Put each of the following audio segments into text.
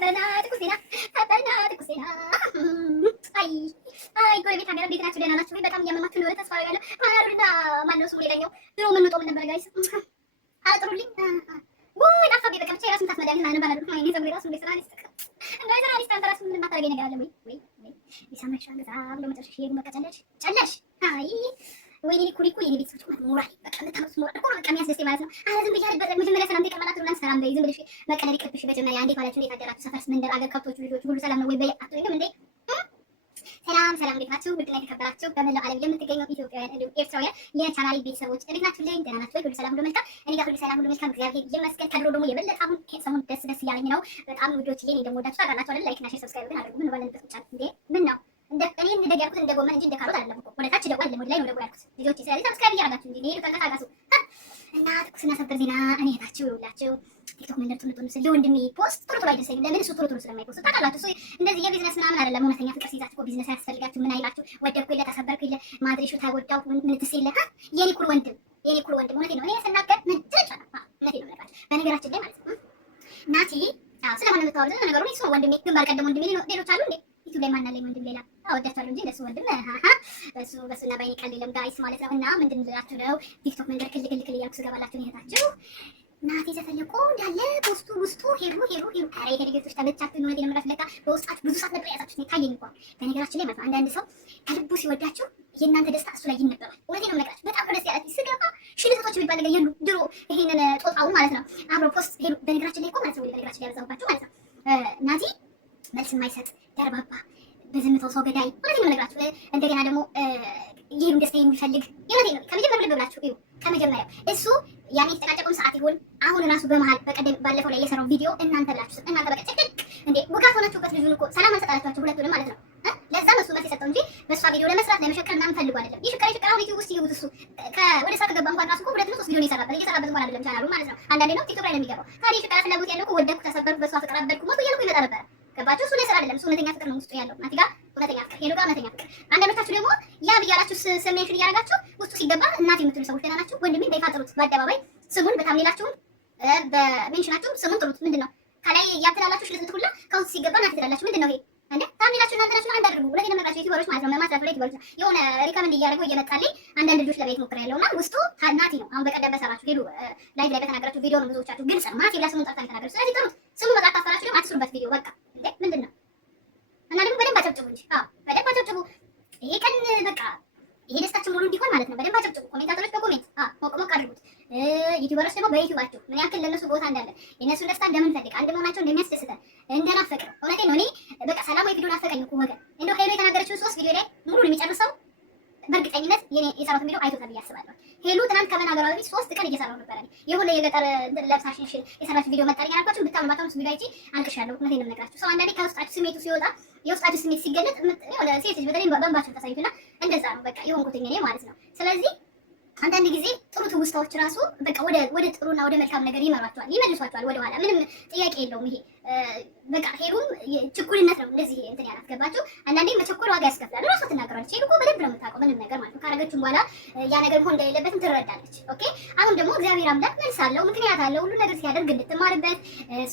ትኩስ ዜና ትኩስ ዜና። አይ ጎረቤት ሀገር እንዴት ናችሁ? ደህና ናችሁ ወይ? በጣም እያመማችሁ እንደሆነ ተስፋ አደርጋለሁ። ፓናዶልና ማነው ስሙ ሌላኛው ድሮ የምንውጠው ምን ነበር ጋይስ? አጥሩልኝ ወይ ጠፋብኝ። በቃ ብቻ የራስ ምታት መድኃኒት ማለት ነው። ባላሉ ወይኔ ዘምሪ ራሱ እንደ ስራ ሊስጠቅ እንደ ስራ ሊስጠቅ ራሱ ምንም አታደርገኝ ነገር አለ ወይ ወይ ወይ ይሰማሽ ገዛ ብሎ መጨረሻ ይሄ በቃ ጨለሽ አይ ወይኔ ኩሪኩ የኔ ቤተሰቦች ማለት ሞራል በቃ ለታውስ ሞራል እኮ በቃ የሚያስደስተኝ ማለት ነው። አረ ዝም ብያለሁ። በቃ መጀመሪያ ሰላም ተቀበላችሁ ምናምን ሰላም በይ ዝም ብለሽ መቀለድ ይቅርብሽ። መጀመሪያ እንዴት ዋላችሁ? እንዴት አደራችሁ? ሰፈርስ መንደር አገር ከብቶቹ ልጆቹ ሁሉ ሰላም ነው ወይ በይ አትወይም እንዴ? ሰላም ሰላም፣ እንዴት ናችሁ? ውድና የተከበራችሁ በመላው ዓለም የምትገኙ ኢትዮጵያውያን እንዲሁም ኤርትራውያን የቻናሌ ቤተሰቦች እንዴት ናችሁ? ደህና ናችሁ ወይ? ሁሉ ሰላም ሁሉ መልካም። እኔ ጋር ሁሉ ሰላም ሁሉ መልካም እግዚአብሔር ይመስገን። ከድሮ ደግሞ የበለጠ አሁን ሰሞኑን ደስ እያለኝ ነው በጣም ውዶች። እኔ ደግሞ ወዳችሁ ታውቃላችሁ አይደል? ላይክ እና ሼር ሰብስክራይብ ግን አድርጉ። ምን ባለንበት ብቻ እንዴ ምን ነው እንደ እኔ እንደገ ያልኩት እንደ ጎመን እንጂ እንደ ካሮት አይደለም እኮ ወደታች ደዋል ወደ ላይ ነው ደዋል ያልኩት ልጆች። ስለዚህ ሰብስክራይብ እያደረጋችሁ እንጂ ሄዱ ተንቀሳቀሱ እና ትኩስና ሰበር ዜና እኔ እህታችሁ ይውላችሁ ቲክቶክ መንደር ቱሉ ስለ ወንድሜ ፖስት ቶሎ አይደርሰኝም። ለምን እሱ ቶሎ ስለማይፖስት ታውቃላችሁ። እሱ እንደዚህ የቢዝነስ ምናምን አይደለም። እውነተኛ ፍቅር ሲይዛችሁ እኮ ቢዝነስ አያስፈልጋችሁ። ምን አይላችሁ ወደድኩ የለ ተሰበርኩ የለ ማድሬሹ ተጎዳው ምን ትስ የለ የኔ ኩል ወንድም እውነቴን ነው። እኔ ስናገር ምን ትጭጫለ እውነቴን ነው ማለት በነገራችን ላይ ማለት ነው ናቲ ስለሆነ የምታወሩት ነገሩ እሱ ወንድሜ ግንባር ቀደም ወንድሜ ነው። ሌሎች አሉ እንዴ ዩቲዩብ ላይ ማናለኝ ወንድም ሌላ አወዳችኋለሁ እንጂ እንደሱ ወንድም በሱና ባይኔ ቀል የለም ጋይስ ማለት ነው። እና ምንድን ልላችሁ ነው ቲክቶክ መንደር ክልክል እያልኩ ስገባላችሁ ይሄታችሁ ናቲ ተፈለቆ እንዳለ ፖስቱ ውስጡ ሄሩ አረ የሄደቶች ተመቻችሁ ነው ለምን ለካ በውስጣችሁ ብዙ ሰዓት ነበር ያዛችሁ ታየኝ እንኳን በነገራችን ላይ ማለት ነው። አንዳንድ ሰው ከልቡ ሲወዳችሁ የእናንተ ደስታ እሱ ላይ ይነበባል። እውነቴን ነው የምነግራችሁ። በጣም ደስ ያላችሁ ስገባ ሽልቶች የሚባል ነገር የሉ ድሮ ይሄንን ጦጣው ማለት ነው አብሮ ፖስት ሄሩ በነገራችን ላይ እኮ ማለት ነው በነገራችን ላይ ያበዛባችሁ ማለት ነው ናቲ መልስ የማይሰጥ ደርባባ በዝምታው ሰው ገዳይ እውነቴን ነው የምነግራችሁ። እንደገና ደግሞ ይሄን ደስታ የሚፈልግ የእውነቴን ነው ከመጀመሪያው ልብ ብላችሁ እዩ። ከመጀመሪያው እሱ ያኔ የተጨቃጨቁን ሰዓት ይሁን አሁን ራሱ በመሃል በቀደም ባለፈው ላይ የሰራው ቪዲዮ እናንተ ብላችሁ እናንተ በቃ ጭቅጭቅ እንዴ ውጋት ሆናችሁበት ልጁን እኮ ሰላም አልሰጣላችኋችሁ ሁለቱንም ማለት ነው። ለዛ ነው እሱ መልስ የሰጠው እንጂ በሷ ቪዲዮ ለመስራት ለመሸከር ምናምን ፈልጎ አይደለም። ይሽከራ አሁን ዩቲዩብ ውስጥ ይሁት እሱ ወደ ስራ ከገባ እንኳን ራሱ እኮ ሁለት ነው ሶስት ቪዲዮ እየሰራበት እንኳን አይደለም ቻናሉ ማለት ነው። አንዳንዴ ነው ቲክቶክ ላይ ነው የሚገባው። ታዲያ ይሽከራ ፍላጎት ያለው እኮ ወደድኩ ተሰበርኩ በሷ ፍቅር አበድኩ ሞት እያልኩ ይመጣ ነበር። ገባችሁ? እሱ ለስራ አይደለም። እሱ እውነተኛ ፍቅር ነው ውስጡ ያለው ናቲ ጋር እውነተኛ ፍቅር ሄሉ ጋር እውነተኛ ፍቅር። አንዳንዶቻችሁ ደግሞ ያ ብያላችሁ ስሜሽን እያደረጋችሁ ውስጡ ሲገባ እናት የምትሉ ሰዎች ደህና ናችሁ። ወንድሜን በይፋ ጥሩት፣ በአደባባይ ስሙን በታምሌላችሁም በሜንሽናችሁም ስሙን ጥሩት። ምንድነው ከላይ ያትላላችሁ ሽልት ሁላ ከውስጥ ሲገባ እናት ትላላችሁ። ምንድነው ይሄ እንዴ? ታምሌላችሁ እናንተ ናችሁ አንድ አድርጉ። ሁለት የነመራችሁ ዩቲዩበሮች ማለት ነው መማት ላይ ዩቲዩበሮች የሆነ ሪከመንድ እያደረገው እየመጣልኝ አንዳንድ ልጆች ለቤት ሞክር ያለውና ውስጡ ናቲ ነው። አሁን በቀደም በሰራችሁ ሄሉ ላይቭ ላይ በተናገራችሁ ቪዲዮ ነው ብዙዎቻችሁ ግልጽ ነው። ማቲ ብላ ስሙን ጠርታ የተናገረችው። ስለዚህ ጥሩት። ስሙ በቃ ታፈራችሁ ደግሞ አትስሩበት ቪዲዮ በቃ እንዴ ምንድነው? እና ደግሞ በደንብ አጨብጭቡ እንጂ በደንብ አጨብጭቡ። ይሄ ቀን በቃ ይሄ ደስታችን ሙሉ እንዲሆን ማለት ነው። በደንብ አጨብጭቡ። ኮሜንታተሮች በኮሜንት ሞቅ አድርጉት። ዩቲዩበሮች ደግሞ በዩቲዩባቸው ምን ያክል ለነሱ ቦታ እንዳለ የነሱን ደስታ እንደምንፈልግ አንድ መሆናቸው እንደሚያስደስተን እንደናፈቅን እውነቴን ነው። እኔ በቃ ሰላማዊ ቪዲዮ ናፈቀኝ እኮ ወገን። እንደው ሄሎ የተናገረችው 3 ቪዲዮ ላይ ሙሉ የሚጨርሰው በእርግጠኝነት የሰራሁት ቪዲዮ አይቶታል ብዬ አስባለሁ። ሄሉ ትናንት ከመናገሯ በፊት 3 ቀን እየሰራሁ ነበር እኔ የሆነ የገጠር ለብሳሽን የሰራችሁ ቪዲዮ መጣልኝ አልኳችሁ። ብታምባታውን ቪዲዮ አይቼ አልቅሻለሁ። እውነቴን ነው የምነግራችሁ። ሰው አንዳንዴ ከውስጣችሁ ስሜቱ ሲወጣ የውስጣችሁ ስሜት ሲገለጥ የሆነ ሴት ልጅ በተለይ በእንባችሁ ተሳይቱና እንደዛ ነው በቃ የሆንኩትኝ እኔ ማለት ነው። ስለዚህ አንዳንድ ጊዜ ጥሩ ትውስታዎች ራሱ በቃ ወደ ጥሩና ወደ መልካም ነገር ይመሯቸዋል፣ ይመልሷቸዋል ወደ ኋላ። ምንም ጥያቄ የለውም። ይሄ በቃ ሄሉም ችኩልነት ነው እንደዚህ እንትን ያላት ገባችሁ። አንዳንዴ መቸኮል ዋጋ ያስከፍላል። ራሷ ትናገራለች። ሄሉ እኮ በደንብ ነው የምታውቀው ምንም ነገር ማለት ነው። ካረገችም በኋላ ያ ነገር መሆን እንደሌለበትም ትረዳለች። ኦኬ አሁን ደግሞ እግዚአብሔር አምላክ መልስ አለው፣ ምክንያት አለው። ሁሉ ነገር ሲያደርግ እንድትማርበት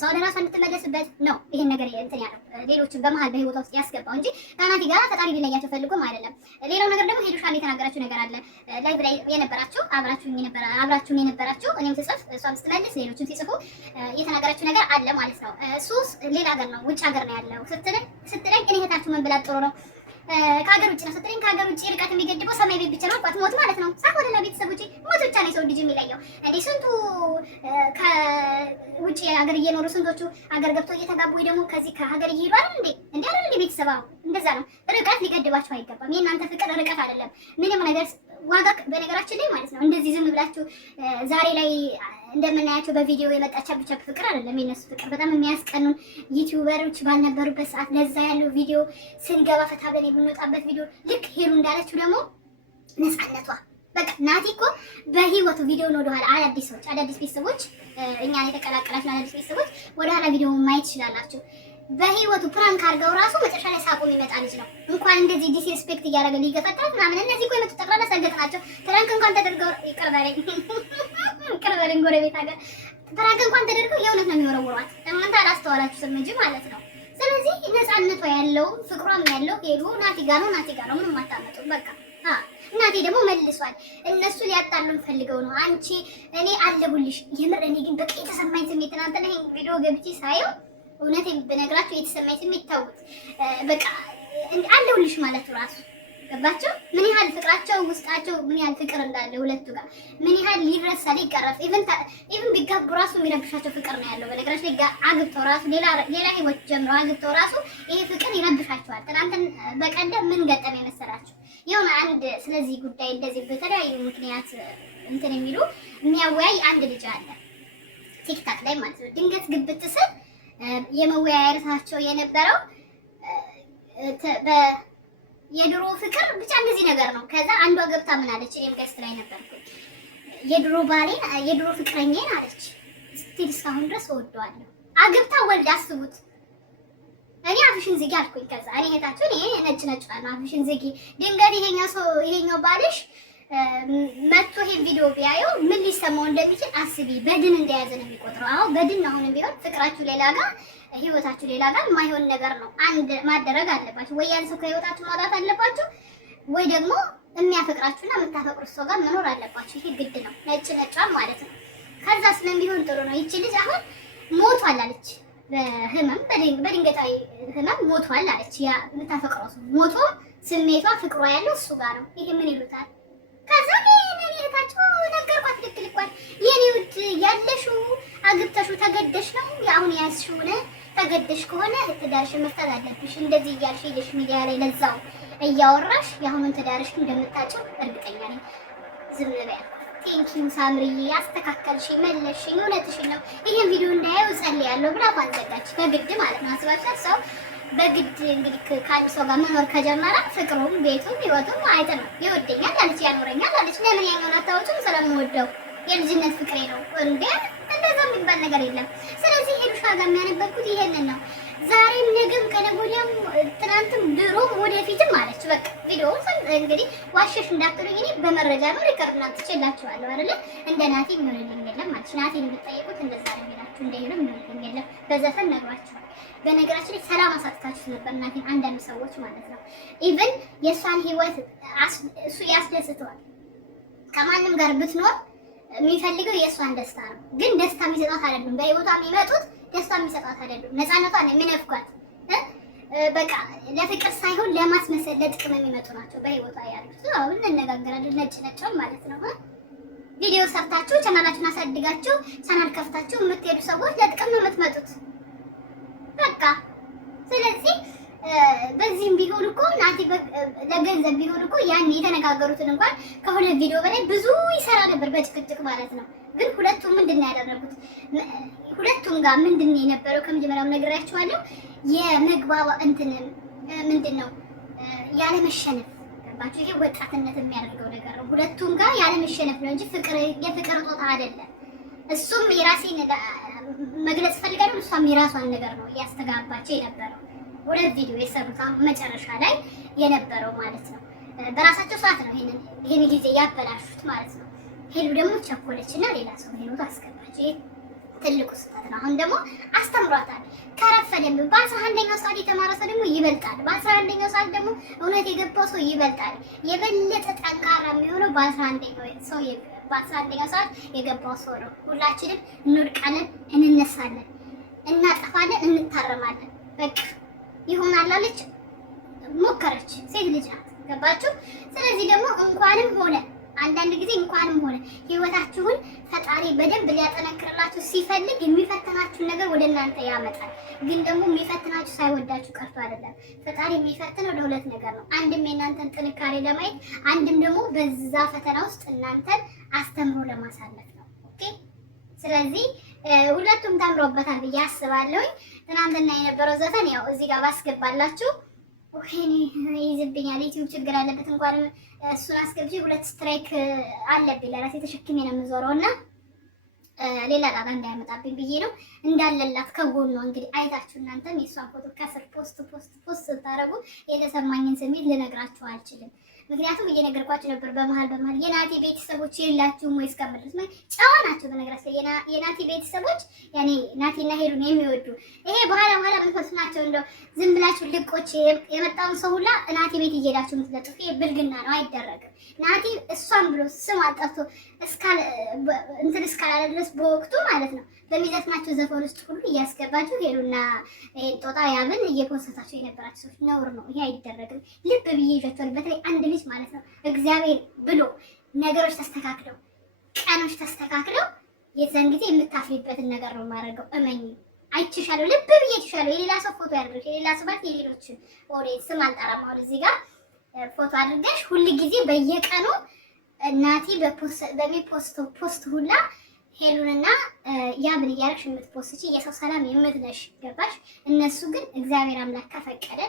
ሰው ለራሷ እንድትመለስበት ነው ይሄን ነገር እንትን ያለው ሌሎችን በመሀል በህይወቷ ውስጥ ያስገባው እንጂ ከናቲ ጋር ፈጣሪ ሊለያቸው ፈልጎም አይደለም። ሌላው ነገር ደግሞ ሄሉሻል የተናገራችሁ ነገር አለ ላይቭ ላይ የነበራችሁ አብራችሁኝ የነበራችሁ እኔም ስጽፍ እሷም ስትመልስ ሌሎችም ሲጽፉ የተናገራችሁ ነገር አለ ማለት ነው። እሱስ ሌላ ሀገር ነው ውጭ ሀገር ነው ያለው ስትለኝ እኔ እህታችሁ ምን ብላት ጥሩ ነው ከሀገር ውጭ ነው ስትለኝ ከሀገር ውጭ ርቀት የሚገድበው ሰማይ ቤት ብቻ ነው አልኳት። ሞት ማለት ነው ሳይሆን ወደላ ቤተሰቦቼ ሞት ብቻ ነው የሰው ልጅ የሚለየው እንዴ። ስንቱ ከውጭ ሀገር እየኖሩ ስንቶቹ ሀገር ገብተው እየተጋቡ ወይ ደግሞ ከዚህ ከሀገር እየሄዱ አይደል እንዴ አይደል እንዴ ቤተሰብ እንደዛ ነው። ርቀት ሊገድባችሁ አይገባም። የእናንተ ፍቅር ርቀት አይደለም ምንም ነገር ዋጋ በነገራችን ላይ ማለት ነው። እንደዚህ ዝም ብላችሁ ዛሬ ላይ እንደምናያቸው በቪዲዮ የመጣቻ ብቻ ፍቅር አይደለም። የነሱ ፍቅር በጣም የሚያስቀኑን ዩቲዩበሮች ባልነበሩበት ሰዓት ለዛ ያለው ቪዲዮ ስንገባ ፈታ ብለን የምንወጣበት ቪዲዮ ልክ ሄሉ እንዳለችው ደግሞ ነፃነቷ በቃ ናቲ እኮ በህይወቱ ቪዲዮን ወደኋላ አዳዲስ ቤተሰቦች እኛን የተቀላቀላችሁ አዳዲስ ቤተሰቦች ወደኋላ ቪዲዮ ማየት ትችላላችሁ። በህይወቱ ፕራንክ አድርገው ራሱ መጨረሻ ላይ ሳቁ የሚመጣ ልጅ ነው። እንኳን እንደዚህ ዲስሪስፔክት እያደረገ ሊገፈታት ምናምን እነዚህ እኮ የመጡት ጠቅላላ ሰገጥ ናቸው። ፕራንክ እንኳን ተደርገው ይቅር በለኝ ጎረቤት ሀገር ፕራንክ እንኳን ተደርገው የእውነት ነው የሚወረውሯት። እናንተ ማስተዋላችሁ ስም እንጂ ማለት ነው። ስለዚህ ነፃነቷ ያለው ፍቅሯም ያለው ሄዱ ናቲ ጋር ነው። ናቲ ጋር ነው ምንም አታመጡም። በቃ እናቴ ደግሞ መልሷል። እነሱ ሊያጣሉን ፈልገው ነው። አንቺ እኔ አለሁልሽ። የምር እኔ ግን በቃ የተሰማኝ ስሜት ትናንትና ይሄን ቪዲዮ ገብቼ ሳየው እውነቴን ብነግራችሁ የተሰማኝ ስሜት ታውት በቃ አለሁልሽ ማለት ራሱ ገባቸው። ምን ያህል ፍቅራቸው ውስጣቸው ምን ያህል ፍቅር እንዳለ ሁለቱ ጋር ምን ያህል ሊረሳ ሊቀረፍ ኢቭን ቢጋቡ ራሱ የሚረብሻቸው ፍቅር ነው ያለው። በነገራችን ላይ አግብተው ራሱ ሌላ ህይወት ጀምረው አግብተው ራሱ ይሄ ፍቅር ይረብሻቸዋል። ትናንትን በቀደም ምን ገጠመ የመሰላችሁ? የሆነ አንድ ስለዚህ ጉዳይ እንደዚህ በተለያዩ ምክንያት እንትን የሚሉ የሚያወያይ አንድ ልጅ አለ ቲክታክ ላይ ማለት ነው። ድንገት ግብት ስል የመወያያ ርዕሳቸው የነበረው የድሮ ፍቅር ብቻ እንደዚህ ነገር ነው። ከዛ አንዷ ገብታ ምን አለች? እኔም ገስት ላይ ነበርኩ። የድሮ ባሌን የድሮ ፍቅረኛዬን አለች ስቲል እስካሁን ድረስ እወደዋለሁ። አግብታ ወልድ አስቡት። እኔ አፍሽን ዝጊ አልኩኝ። ከዛ እኔ እህታችሁ እኔ ነጭ ነው አፍሽን ዝጊ። ድንገት ይሄኛው ባልሽ መጥቶ ይሄ ቪዲዮ ቢያየው ምን ሊሰማው እንደሚችል አስቢ። በድን እንደያዘ ነው የሚቆጥረው። አዎ በድን አሁንም ቢሆን ፍቅራችሁ ሌላ ጋር ህይወታችሁ ሌላ ጋር ማይሆን ነገር ነው። አንድ ማደረግ አለባችሁ። ወይ ያን ሰው ከህይወታችሁ ማውጣት አለባችሁ፣ ወይ ደግሞ የሚያፈቅራችሁና የምታፈቅሩት ሰው ጋር መኖር አለባችሁ። ይሄ ግድ ነው። ነጯን ማለት ነው። ከዛ ስለሚሆን ጥሩ ነው። ይቺ ልጅ አሁን ሞቷል አለች። በህመም በድንገታዊ ህመም ሞቷል አለች። ያ የምታፈቅረው ሰው ሞቶ ስሜቷ ፍቅሯ ያለው እሱ ጋር ነው። ይሄ ምን ይሉታል? ከዛ እኔ እህታችሁ ነገርኳት። ልክ ልኳል። የኔ ውድ ያለሽው አግብተሽው ተገደሽ ነው አሁን ያዝሽው ነው። ተገደሽ ከሆነ ትዳርሽን መፍታት አለብሽ። እንደዚህ እያልሽ ሄደሽ ሚዲያ ላይ ለዛው እያወራሽ የአሁኑን ትዳርሽን እንደምታጭው እርግጠኛ ነኝ። ዝም በይ። ቴንኪው ሳምሪዬ፣ ያስተካከልሽ መለስሽኝ። እውነትሽን ነው። ይሄን ቪዲዮ እንዳያየው ጸልያለሁ ብላ ባንዘጋች በግድ ማለት ነው። አስባችኋል? ሰው በግድ እንግዲህ ከአንድ ሰው ጋር መኖር ከጀመረ ፍቅሩም ቤቱም ህይወቱም አይተነው ይወደኛል አለች፣ ያኖረኛል አለች። ለምን ያኛውን አታወጪም? ስለምወደው የልጅነት ፍቅሬ ነው እንዴ። እንደዛ የሚባል ነገር የለም። ስለዚህ ሄዱሻ ጋር የሚያነበብኩት ይሄንን ነው። ዛሬም ነገም ከነገ ወዲያም ትናንትም ድሮም ወደፊትም አለች። በቃ ቪዲዮውን እንግዲህ ዋሸሽ እንዳትሉኝ እኔ በመረጃ ነው ሪከርድ እናትችላችኋለሁ አይደለ? እንደ ናቲ የሚሆንልኝ የለም ማለት ናቲን የምትጠይቁት እንደዛ ነው የሚላችሁ። እንደሄዱ የሚሆንልኝ የለም። በዘፈን ነግሯችኋል። በነገራችን ላይ ሰላም አሳጥታችሁ ነበር ናቲን አንዳንድ ሰዎች ማለት ነው። ኢቭን የእሷን ህይወት እሱ ያስደስተዋል። ከማንም ጋር ብትኖር የሚፈልገው የእሷን ደስታ ነው። ግን ደስታ የሚሰጣት አይደሉም። በህይወቷ የሚመጡት ደስታ የሚሰጣት አይደሉም። ነፃነቷን የሚነፍኳት በቃ ለፍቅር ሳይሆን ለማስመሰል ለጥቅም የሚመጡ ናቸው በህይወቷ ያሉት። አሁን እንነጋገራለን ነጭ ማለት ነው። ቪዲዮ ሰርታችሁ ቻናላችሁን አሳድጋችሁ ቻናል ከፍታችሁ የምትሄዱ ሰዎች ለጥቅም ነው የምትመጡት በቃ። ስለዚህ በዚህም ቢሆን እኮ ናቲ ለገንዘብ ቢሆን እኮ ያን የተነጋገሩትን እንኳን ከሁለት ቪዲዮ በላይ ብዙ ይሰራ ነበር በጭቅጭቅ ማለት ነው። ግን ሁለቱም ምንድን ነው ያደረጉት? ሁለቱም ጋር ምንድን ነው የነበረው? ከመጀመሪያው ነግራችኋለሁ። የመግባባ እንትን ምንድን ነው ያለመሸነፍ ገባችሁ? ይሄ ወጣትነት የሚያደርገው ነገር ነው። ሁለቱም ጋር ያለመሸነፍ ነው እንጂ የፍቅር ጦታ አይደለም። እሱም የራሴን መግለጽ ፈልጋለሁ፣ እሷም የራሷን ነገር ነው እያስተጋባቸው የነበረው። ሁለት ቪዲዮ የሰሩት መጨረሻ ላይ የነበረው ማለት ነው። በራሳቸው ሰዓት ነው ይሄን ጊዜ ያበላሹት ማለት ነው። ሄሉ ደግሞ ቸኮለች እና ሌላ ሰው ህይወቱ አስገባች። ይሄ ትልቁ ስህተት ነው። አሁን ደግሞ አስተምሯታል። ከረፈደም በ11ኛው ሰዓት የተማረ ሰው ደግሞ ይበልጣል። በ11ኛው ሰዓት ደግሞ እውነት የገባው ሰው ይበልጣል። የበለጠ ጠንካራ የሚሆነው በ11ኛው ሰዓት የገባው ሰው ነው። ሁላችንም እንወድቃለን፣ እንነሳለን፣ እናጠፋለን፣ እንታረማለን። በቃ ይሆናል አለች፣ ሞከረች። ሴት ልጅ ናት። ገባችሁ? ስለዚህ ደግሞ እንኳንም ሆነ አንዳንድ ጊዜ እንኳንም ሆነ ህይወታችሁን ፈጣሪ በደንብ ሊያጠነክርላችሁ ሲፈልግ የሚፈትናችሁን ነገር ወደ እናንተ ያመጣል። ግን ደግሞ የሚፈትናችሁ ሳይወዳችሁ ቀርቶ አይደለም። ፈጣሪ የሚፈትነው ለሁለት ነገር ነው። አንድም የእናንተን ጥንካሬ ለማየት፣ አንድም ደግሞ በዛ ፈተና ውስጥ እናንተን አስተምሮ ለማሳለፍ ነው። ኦኬ። ስለዚህ ሁለቱም ተምሮበታል ብዬ አስባለሁኝ። ትናንትና የነበረው ዘፈን ያው እዚህ ጋር ባስገባላችሁ ወይኔ ይዝብኛል። ዩቲዩብ ችግር አለበት። እንኳን እሱን አስገብቼ 2 ስትራይክ አለብኝ ለራሴ ተሸክሜ ነው የምዞረው እና ሌላ ጣጣ እንዳያመጣብኝ ብዬ ነው እንዳለላት ከጎኗ እንግዲህ አይታችሁ እናንተም የእሷን ፎቶ ከስር ፖስት ስታደርጉ የተሰማኝን ስሜት ልነግራችሁ አልችልም። ምክንያቱም እየነገርኳችሁ ነበር በመሀል የናቲ ቤተሰቦች የላችሁም ወይ እስከምድረስ ጨዋ ናቸው። በነገራችን የናቲ ቤተሰቦች ያኔ ናቲና ሄሉን የሚወዱ ይሄ በኋላ ምትወስ ናቸው። እንደው ዝም ብላችሁ ልቆች የመጣውን ሰው ሁላ ናቲ ቤት እየሄዳችሁ የምትለጥፉ ይሄ ብልግና ነው፣ አይደረግም። ናቲ እሷን ብሎ ስም አጠርቶ እስካላለ ድረስ በወቅቱ ማለት ነው በሚዘፍናቸው ዘፈን ውስጥ ሁሉ እያስገባችሁ ሄሉና ጦጣ ያብን እየፖሰታችሁ የነበራችሁ ሰዎች ነውር ነው። ይሄ አይደረግም። ልብ ብዬ ይዣቸዋል። በተለይ አንድ ልጅ ማለት ነው እግዚአብሔር ብሎ ነገሮች ተስተካክለው ቀኖች ተስተካክለው የዛን ጊዜ የምታፍሪበትን ነገር ነው የማደርገው። እመኝ አይችሻለሁ። ልብ ብዬ ይችሻለሁ። የሌላ ሰው ፎቶ ያድርግሽ፣ የሌላ ሰው ማለት የሌሎችን ወሬ ስም አልጠራም። አሁን እዚህ ጋር ፎቶ አድርገሽ ሁሉ ጊዜ በየቀኑ እናቲ በሚፖስተው ፖስት ሁላ ሄሉንና ያብን እያደረግሽ የምትፖስቺ የሰው ሰላም የምትነሽ ገባሽ? እነሱ ግን እግዚአብሔር አምላክ ከፈቀደ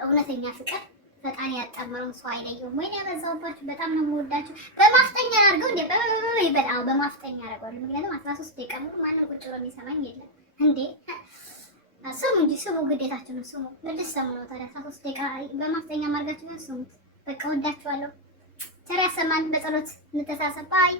እውነተኛ ፍቅር ፈጣሪ ያጣመረውን ሰው አይለየውም። ወይ ያበዛውባችሁ። በጣም ነው የምወዳችሁ። በማፍጠኛ አድርገው እንዴ ይበላው በማፍጠኛ አድርገው። ምክንያቱም 13 ደቂቃ ሙሉ ማንም ቁጭ ብሎ የሚሰማኝ የለም እንዴ። ስሙ እንጂ ስሙ፣ ግዴታችሁ ነው። ስሙ ልትሰሙ ነው ታዲያ። 13 ደቂቃ በማፍጠኛ ማድረጋችሁ ነው። ስሙት። በቃ ወዳችኋለሁ። ቸር ያሰማን። በጸሎት እንተሳሰብ። ባይ